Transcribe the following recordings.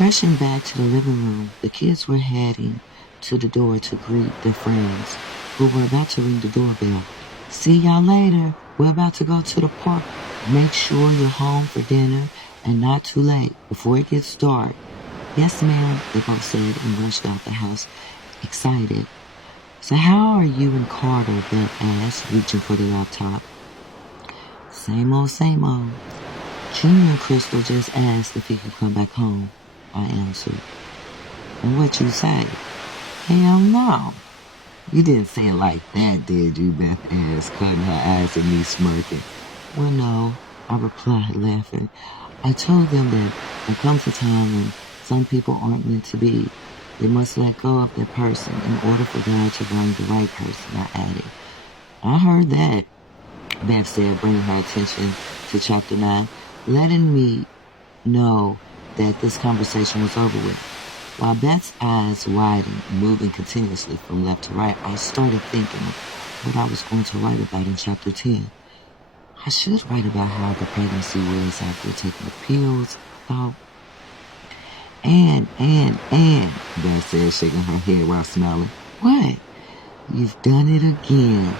Rushing back to the living room, the kids were heading to the door to greet their friends who were about to ring the doorbell. "See y'all later. We're about to go to the park. Make sure you're home for dinner and not too late before it gets dark." "Yes, ma'am," they both said and rushed out the house, excited. "So how are you and Carter?" Beth asked, reaching for the laptop. Same old, same old. Junior and Crystal just asked if he could come back home," I answered. "And what you say?" "Hell no." "You didn't say it like that, did you?" Beth asked, cutting her eyes at me smirking. "Well, no," I replied, laughing. "I told them that there comes a time when some people aren't meant to be. They must let go of that person in order for God to bring the right person," I added. "I heard that," Beth said, bringing her attention to chapter 9, letting me know that this conversation was over with. While Beth's eyes widened, moving continuously from left to right, I started thinking of what I was going to write about in chapter 10. I should write about how the pregnancy was after taking the pills, I thought. And, Beth said, shaking her head while smiling. "What?" "You've done it again."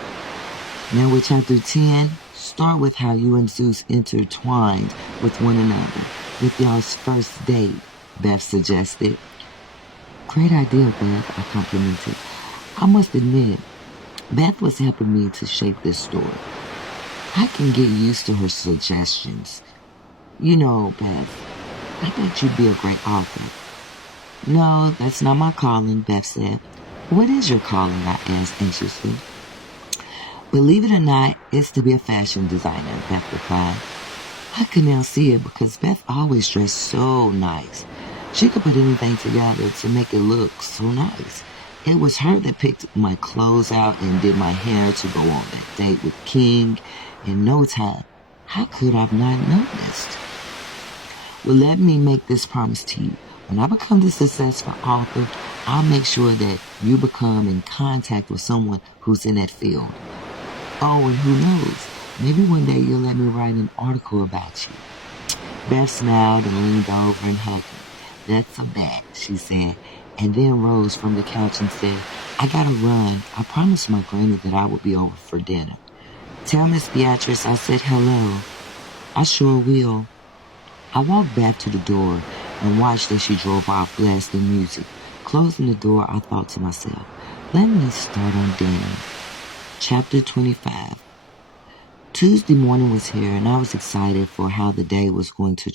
Now with chapter 10, start with how you and Zeus intertwined with one another, with y'all's first date, Beth suggested. "Great idea, Beth," I complimented. I must admit, Beth was helping me to shape this story. I can get used to her suggestions. You know, Beth, I bet you'd be a great author. "No, that's not my calling," Beth said. "What is your calling?" I asked anxiously. "Believe it or not, it's to be a fashion designer," Beth replied. I could now see it because Beth always dressed so nice. She could put anything together to make it look so nice. It was her that picked my clothes out and did my hair to go on that date with King in no time. How could I have not noticed? Well, let me make this promise to you. When I become the successful author, I'll make sure that you become in contact with someone who's in that field. Oh, and who knows? Maybe one day you'll let me write an article about you." Beth smiled and leaned over and hugged me. "That's a bet," she said, and then rose from the couch and said, "I gotta run. I promised my granny that I would be over for dinner." "Tell Miss Beatrice I said hello." "I sure will." I walked back to the door and watched as she drove off, blasting music. Closing the door, I thought to myself, let me start on dinner. Chapter 25. Tuesday morning was here, and I was excited for how the day was going to